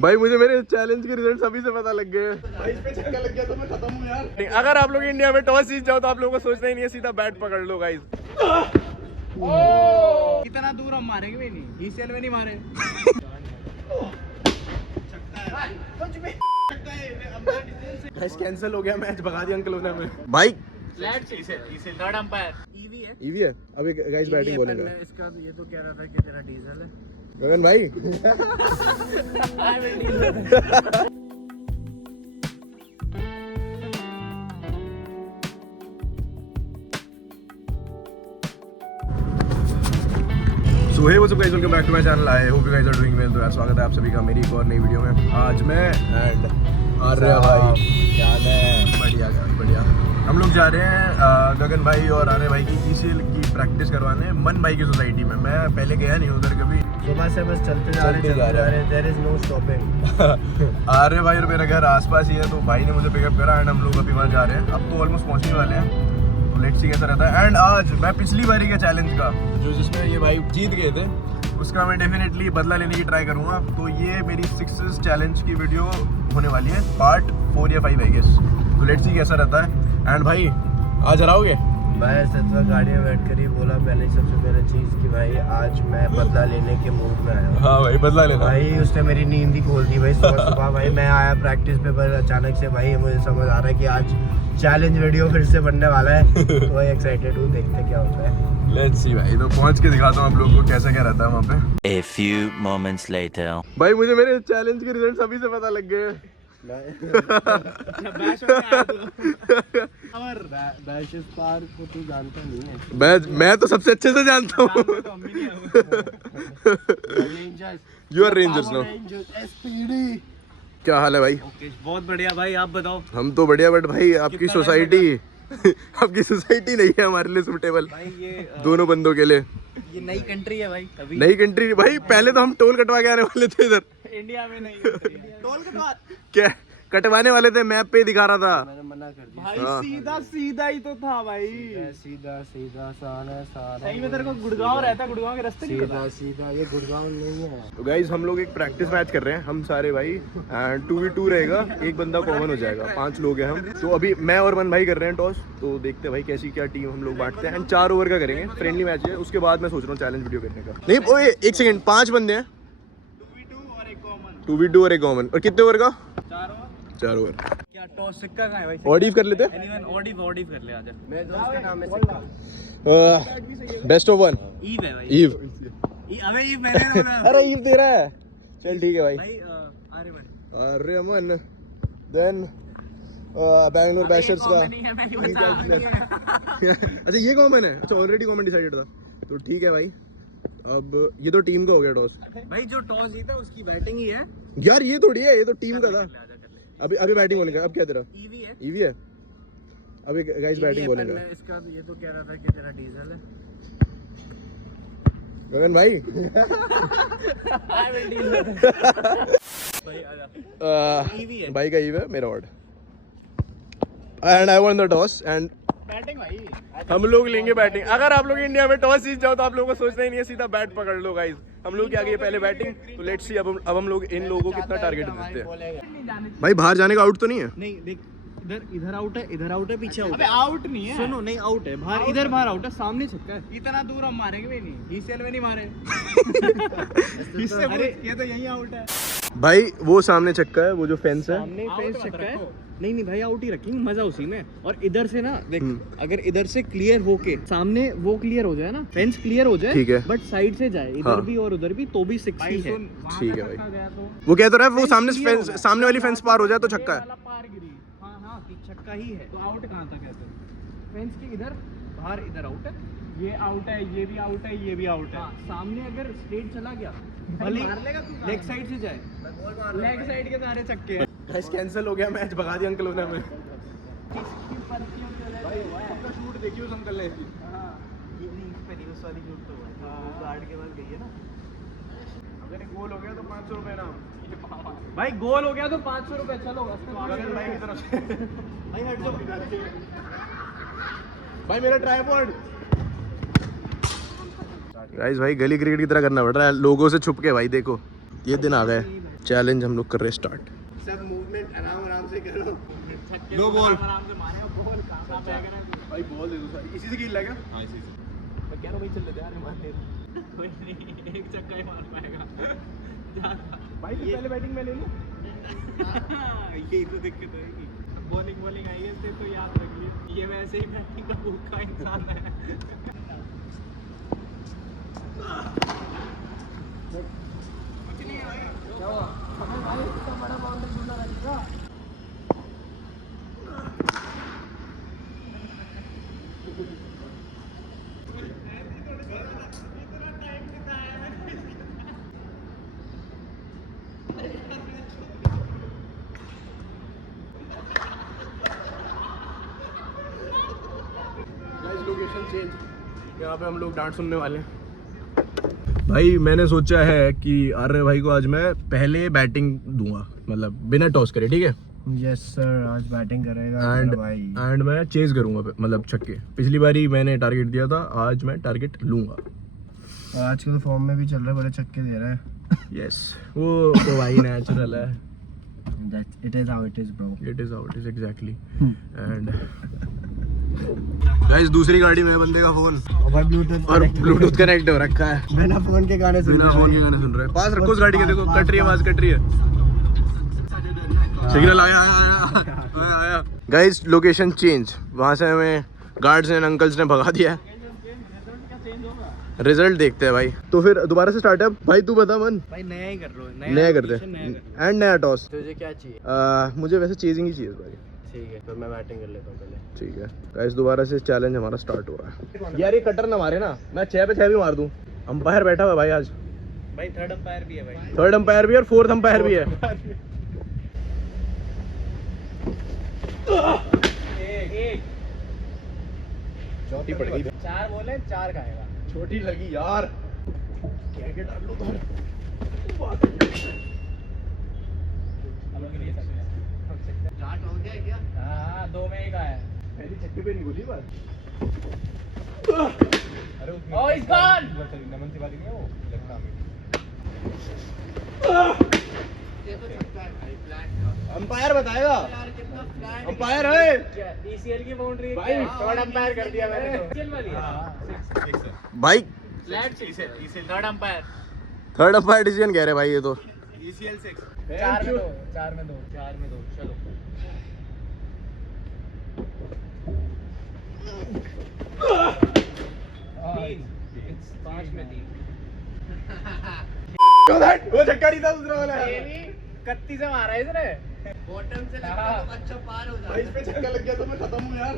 भाई मुझे मेरे चैलेंज के रिजल्ट अभी से पता लग गए भाई। इस पे छक्का लग गया तो मैं खत्म हूं यार। अगर आप लोग इंडिया में टॉस जीत जाओ तो आप लोगों को सोचना ही नहीं है, सीधा बैट पकड़ लो गाइस। इतना दूर हम मारेंगे भी नहीं, ईसीएल में नहीं मारे। गाइस कैंसिल हो गया मैच, भगा दिया अंकल ने भाई। थर्ड अंपायर ईवी है अभी गाइस, बैटिंग बॉलिंग है। इसका ये तो कह रहा था कि तेरा डीजल है गगन भाई। So hey what's up guys, welcome back to my channel. I hope you guys are doing well. तो यार स्वागत है आप सभी का मेरी एक और नई वीडियो में। आज मैं एंड आर्य भाई, क्या है बढ़िया बढ़िया, हम लोग जा रहे हैं गगन भाई और आर्य भाई की ईसीएल की प्रैक्टिस करवाने मन भाई की सोसाइटी में। मैं पहले गया नहीं उधर कभी, सुबह से बस चलते जा रहे हैं, देयर इज नो स्टॉपिंग। आर्य भाई और मेरा घर आसपास ही है, तो भाई ने मुझे पिकअप करा एंड हम लोग अभी वहाँ जा रहे हैं। अब तो ऑलमोस्ट पहुँचने वाले हैं, तो लेट्स सी कैसा रहता है। एंड आज मैं पिछली बारी के चैलेंज का जो जिसमें ये भाई जीत गए थे, उसका मैं डेफिनेटली बदला लेने की ट्राई करूँगा। तो ये मेरी 6 चैलेंज की वीडियो होने वाली है, पार्ट 4 या 5 आई गेस। तो लेट्स सी कैसा रहता है। एंड भाई आज हराओगे? भाई सत्वा गाड़ी में बैठ कर ही बोला पहले सबसे पहले चीज़ कि भाई आज मैं बदला लेने के मूड में आया हूँ। हाँ भाई बदला लेना। भाई उसने मेरी नींद ही खोल दी भाई। सुबह सुबह भाई मैं आया प्रैक्टिस पे, पर अचानक से भाई मुझे समझ आ रहा है कि आज चैलेंज वीडियो फिर से बनने वाला है। तो भाई एक्साइटेड हूँ, देखते क्या होता है। लेट्स सी भाई, तो पहुंच के दिखाता हूँ आप लोगों को कैसा क्या रहता है वहाँ पे। A few moments later. भाई मुझे मेरे चैलेंज के रिजल्ट अभी से पता लग गए। को तू जानता नहीं है। मैं तो सबसे अच्छे से जानता हूँ। You are rangers no. क्या हाल है भाई? बहुत बढ़िया भाई, आप बताओ। हम तो बढ़िया, बट भाई आपकी सोसाइटी आपकी सोसाइटी नहीं है हमारे लिए सुटेबल भाई ये दोनों बंदों के लिए। ये नई कंट्री है भाई, अभी नई कंट्री भाई, पहले तो हम टोल कटवा के आने वाले थे इधर। इंडिया में नहीं टोल कटवा क्या कटवाने वाले थे, मैप पे दिखा रहा था। मैंने मना कर दिया भाई हाँ। सीधा सीधा ही तो था भाई। सीधा सीधा सारा सही में तेरे को गुड़गांव रहता, गुड़गांव के रास्ते नहीं पता। सीधा सीधा, ये गुड़गांव नहीं है। तो गाइज हम लोग एक प्रैक्टिस मैच कर रहे हैं हम सारे भाई, एंड 2v2 रहेगा, एक बंदा कॉमन हो जाएगा। 5 लोग हैं हम। तो अभी मैं और मन भाई कर रहे हैं टॉस, तो देखते हैं भाई कैसी क्या टीम हम लोग बांटते हैं। एंड 4 ओवर का करेंगे, फ्रेंडली मैच है। उसके बाद मैं सोच रहा हूँ चैलेंज वीडियो करने का। नहीं ओए एक सेकंड, 5 बंदे हैं, 2v2 और एक कॉमन। और कितने ओवर का? 4 ओवर। क्या टॉस सिक्का कहाँ है भाई? ऑडिव कर लेते हैं। एनीवन ऑडिव कर ले आजा। मेरे दोस्त के नाम में सिक्का। बेस्ट ऑफ 1 ईव है भाई। ईव। अबे ईव मैंने बोला। अरे ईव दे रहा है, चल ठीक है भाई। भाई आर्यमन। आर्यमन, देन बैंगलोर बैशर्स का। नहीं है, मैं क्यों बता। अच्छा ये कॉमन है, अच्छा ऑलरेडी कॉमन डिसाइडेड था, तो ठीक है भाई। अब ये तो टीम का हो गया टॉस। भाई जो टॉस जीता उसकी बैटिंग ही है। यार ये थोड़ी है, ये तो टीम का था। अभी अभी बैटिंग होने का। अब क्या तेरा? ईवी है। ईवी है अभी गाइस, बैटिंग होने का। इसका ये तो कह रहा था कि तेरा डीजल है। गगन भाई। भाई का ईव है, मेरा odd. And I want the toss and batting भाई। हम लोग लेंगे बैटिंग। अगर आप लोग इंडिया में टॉस जीत जाओ तो आप लोगों को सोचना ही नहीं है, सीधा बैट पकड़ लो गाइस। हम लोग क्या गए पहले बैटिंग, तो लेट्स सी अब हम लोग इन लोगों को कितना टारगेट देते हैं। भाई बाहर जाने का आउट तो नहीं है? नहीं देख, इधर आउट है, इधर आउट है, पीछे आउट है। अबे आउट नहीं है, सुनो नहीं आउट है, बाहर इधर बाहर आउट है, सामने छक्का है। इतना दूर हम मारेंगे भी नहीं, ईसीएल में नहीं मारे। इससे अरे ये तो यही आउट है भाई। वो सामने छक्का है, वो जो फेंस है। सामने फेंस छक्का है। नहीं भाई आउट ही रखेंगे, मजा उसी में। और इधर से ना देख, अगर इधर से क्लियर होके सामने वो क्लियर हो जाए ना, फेंस क्लियर हो जाए, ठीक है। बट साइड से जाए इधर हाँ। भी और उधर भी, तो भी 60 है। ठीक है भाई, वो कह तो रहा है वो सामने वाली फेंस पार हो जाए तो छक्का है। पार गिरी, हाँ छक्का ही है। तो आउट कहाँ तक है? फेंस के इधर बाहर, इधर आउट है, ये आउट है, ये भी आउट है, ये भी आउट है। सामने अगर स्ट्रेट चला गया, भले लेग साइड से जाए, लेग साइड के सारे छक्के हैं। गाइस कैंसिल हो गया मैच, भगा दिया अंकल ने हमें। भाई आपका शूट देखिए उस अंकल ने इसकी। हाँ, ये नहीं, इस पे नहीं, उस वाली शूट तो हुआ है, वो गार्ड के पास गई है ना। अगर गोल हो गया तो 500 रुपए ना। भाई गोल हो गया तो 500 रुपए। चलो गगन भाई की तरफ से। भाई हट जाओ। भाई मेरा ट्राइपॉड। गाइस भाई गली क्रिकेट की तरह करना पड़ रहा है, लोगों से छुप के। भाई देखो ये दिन आ गए, चैलेंज हम लोग कर रहे हैं स्टार्ट। सब मूवमेंट आराम से करो। नो बॉल आराम से मारे बॉल कहां पे आएगा ना भाई, बॉल दे दो सारी, इसी से खेल लेगा। मैं कह रहा हूं भाई चल ले यार मारने कोई नहीं एक चक्का ही मार पाएगा भाई तो पहले बैटिंग में ले लो। यही तो दिक्कत है कि बॉलिंग आई है तो याद रख लिए ये वैसे ही बैटिंग का भूखा इंसान है। लोकेशन चेंज, यहाँ पे हम लोग डांस सुनने वाले हैं। भाई मैंने सोचा है कि आर्य भाई को आज मैं पहले बैटिंग दूंगा, मतलब बिना टॉस करे, ठीक है। यस सर, आज बैटिंग करेगा एंड भाई। एंड मैं चेज करूंगा, मतलब छक्के। पिछली बारी मैंने टारगेट दिया था, आज मैं टारगेट लूंगा। और आज के फॉर्म में भी चल रहा है, बड़े छक्के दे रहा है। यस, वो तो भाई नेचुरल है। It is how it is bro. It is how it is exactly. And guys दूसरी गाड़ी में है बंदे का फोन और भाई ब्लूटूथ और ब्लूटूथ कनेक्ट हो रखा है। बिना फोन के गाने सुन बिना रहा है फोन भाई। के गाने सुन रहे हैं। पास रखो उस गाड़ी के, देखो कट रही है, आवाज कट रही है। सिग्नल आया। गाइस लोकेशन चेंज, वहां से हमें गार्ड्स एंड अंकल्स ने भगा दिया है। रिजल्ट देखते हैं भाई, तो फिर दोबारा से स्टार्ट है। भाई तू बता मन। भाई नया ही कर लो, नया करते हैं एंड नया टॉस। तुझे क्या चाहिए? मुझे वैसे चेजिंग ही चाहिए भाई। ठीक है, तो मैं बैटिंग कर लेता हूँ पहले। ठीक है गाइस, दोबारा से चैलेंज हमारा स्टार्ट हो रहा है। यार ये कटर ना मारे ना, मैं 6 पे 6 भी मार दूं। अंपायर बैठा हुआ है भाई आज। भाई थर्ड अंपायर भी है भाई। थर्ड अंपायर भी है और फोर्थ अंपायर भी है। एक चौथी पड़ गई, 4 बोले 4 खाएगा। छोटी लगी यार। क्या डाल लो तो स्टार्ट हो गया क्या? हाँ 2 में 1 आया। पहली छक्के पे नहीं बोली बात। अरे ओह इज गॉन। नमन तिवारी नहीं है वो लगता ये तो छक्का है भाई, फ्लैट का। अंपायर बताएगा, यार कितना फ्लैट अंपायर है ईसीएल की बाउंड्री भाई। थर्ड अंपायर कर दिया मैंने तो। ईसीएल वाली है भाई। Flat ECL third umpire. Third umpire decision कह रहे भाई ये तो। ईसीएल 6 4 में 2 चलो। पांच में 3 वो छक्का नहीं था, दूसरा वाला है। 31 से मारा है इसने। बॉटम से लगता हाँ। तो अच्छा पार हो भाई इस पे जाता। छक्का लग गया तो मैं खत्म हूँ यार।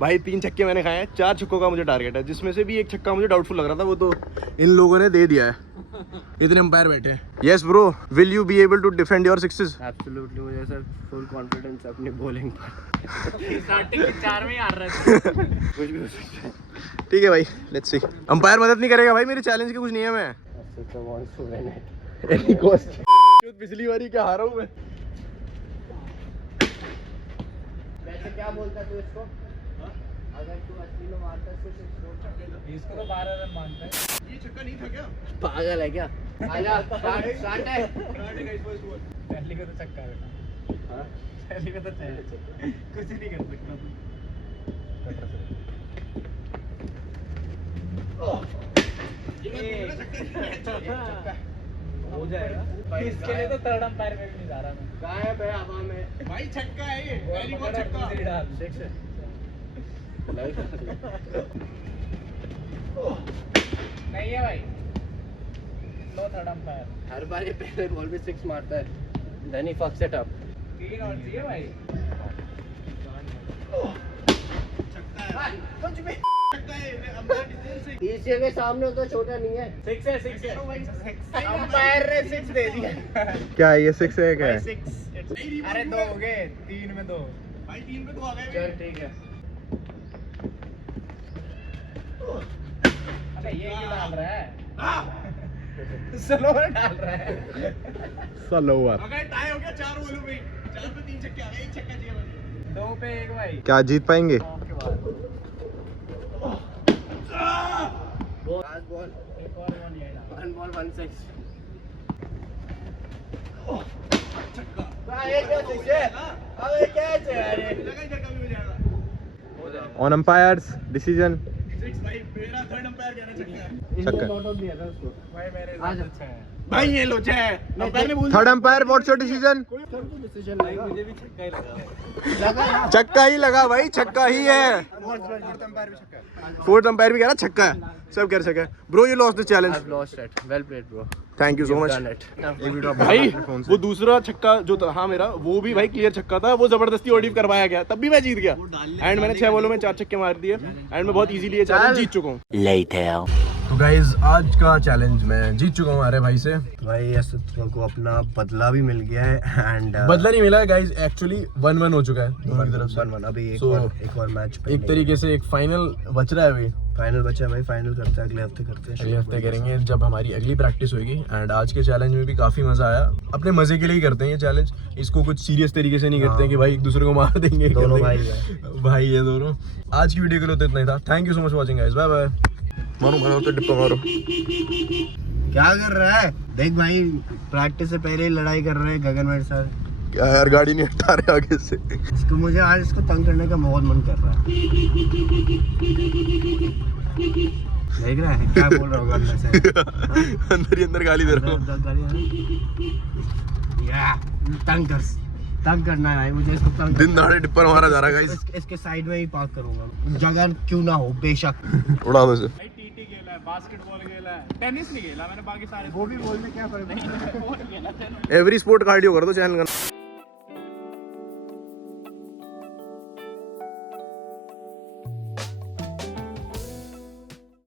भाई 3 छक्के मैंने खाए हैं, 4 छक्कों का मुझे टारगेट है, जिसमें से भी एक छक्का मुझे डाउटफुल लग रहा था, वो तो इन लोगों ने दे दिया है। इतने अंपायर बैठे हैं। Yes bro, will you be able to defend your sixes? Absolutely, मुझे सर फुल कॉन्फिडेंस अपनी बॉलिंग पर। स्टार्टिंग के 4 में ही हार रहे थे। कुछ भी हो सकता है। ठीक है भाई, लेट्स सी। अंपायर मदद नहीं करेगा भाई, मेरे चैलेंज के कुछ नियम है। तो wants to win it. Any cost. पिछली बारी क्या हारा हूँ मैं। वैसे क्या बोलता है तू इसको? अगर तू असली में मारता है तो इसको तो 12 रन मानता है। ये छक्का नहीं था क्या? पागल है क्या? आजा, स्टार्ट है। पहली को तो छक्का है बेटा। हाँ? पहली को तो कुछ नहीं कर सकता तू। हो जाएगा भाई, इसके लिए तो थर्ड अंपायर में भी नहीं जा रहा मैं। गायब है हवा में। भाई छक्का है ये, पहली बॉल छक्का डाल। नहीं है भाई, लो थर्ड अंपायर। हर बार ये पहले बॉल पे 6 मारता है, देन ही फक्स इट अप। 3 और चाहिए भाई। ईसीएल के सामने हो तो छोटा नहीं है। 6 है 6 है। अंपायर ने 6 दे दिया। क्या है ये 6 है क्या है? 6 अरे 2 हो गए, 3 में 2 भाई 3 पे तो आ गए। चल ठीक है। अबे ये क्यों डाल रहा है? स्लोवर डाल रहा है। स्लोवर। अगर टाई हो गया 4 बॉलों पे, 4 पे 3 छक्के आ गए, 1 छक्का चाहिए बस। 2 पे 1 भाई। क्या जीत पाएंगे? Ball 1 ball 1 6 on umpires decision भाई ये लोचा है अंपायर ने बोल third umpire what's your decision छक्का ही लगा भाई छक्का ही है फोर्थ अंपायर भी कह रहा छक्का है सब कह सके bro you lost the challenge lost it well played bro thank you so much done it भाई वो दूसरा छक्का जो था हाँ मेरा वो भी भाई क्लियर छक्का था वो जबरदस्ती ओडीफ करवाया गया तब भी मैं जीत गया एंड मैंने 6 बॉलों में 4 छक्के मार दिए एंड मैं बहुत इजीली ये चैलेंज जीत चुका हूँ Later. तो गाइज आज का चैलेंज मैं जीत चुका हूँ हमारे भाई से भाई असद को अपना बदला भी मिल गया है एंड बदला नहीं मिला है गाइज एक्चुअली 1-1 हो चुका है दोनों की तरफ से अभी एक So, और मैच एक तरीके से एक फाइनल बच रहा है अभी फाइनल बचा है भाई फाइनल करते हैं अगले हफ्ते करते हैं अगले हफ्ते करेंगे जब हमारी अगली प्रैक्टिस होगी एंड आज के चैलेंज में भी काफी मजा आया अपने मजे के लिए ही करते हैं ये चैलेंज इसको कुछ सीरियस तरीके से नहीं करते हैं कि भाई एक दूसरे को मार देंगे दोनों कर भाई देंगे। भाई ये दोनों आज की वीडियो के लिए तो इतना ही था thank you so much watching guys bye bye मारो तो डिप्पा मारो क्या कर रहा है देख भाई प्रैक्टिस से पहले ही लड़ाई कर रहे हैं गगन मेरे साथ क्या यार गाड़ी नहीं हटा रहे आगे से इसको मुझे आज इसको तंग करने का बहुत मन कर रहा है देख रहा है क्या बोल रहा होगा अंदर से अंदर ही अंदर गाली दे रहा हूँ या तंग करना है भाई मुझे इसको तंग दिन दहाड़े डिप्पर मारा जा रहा है गाइस इसके साइड में ही पार्क करूंगा जगह क्यों ना हो बेशक उड़ा दो इसे भाई टीटी खेला है बास्केटबॉल खेला है टेनिस नहीं खेला मैंने बाकी सारे वो भी बोलने क्या फर्क नहीं खेला एवरी स्पोर्ट कार्डियो कर दो चैनल का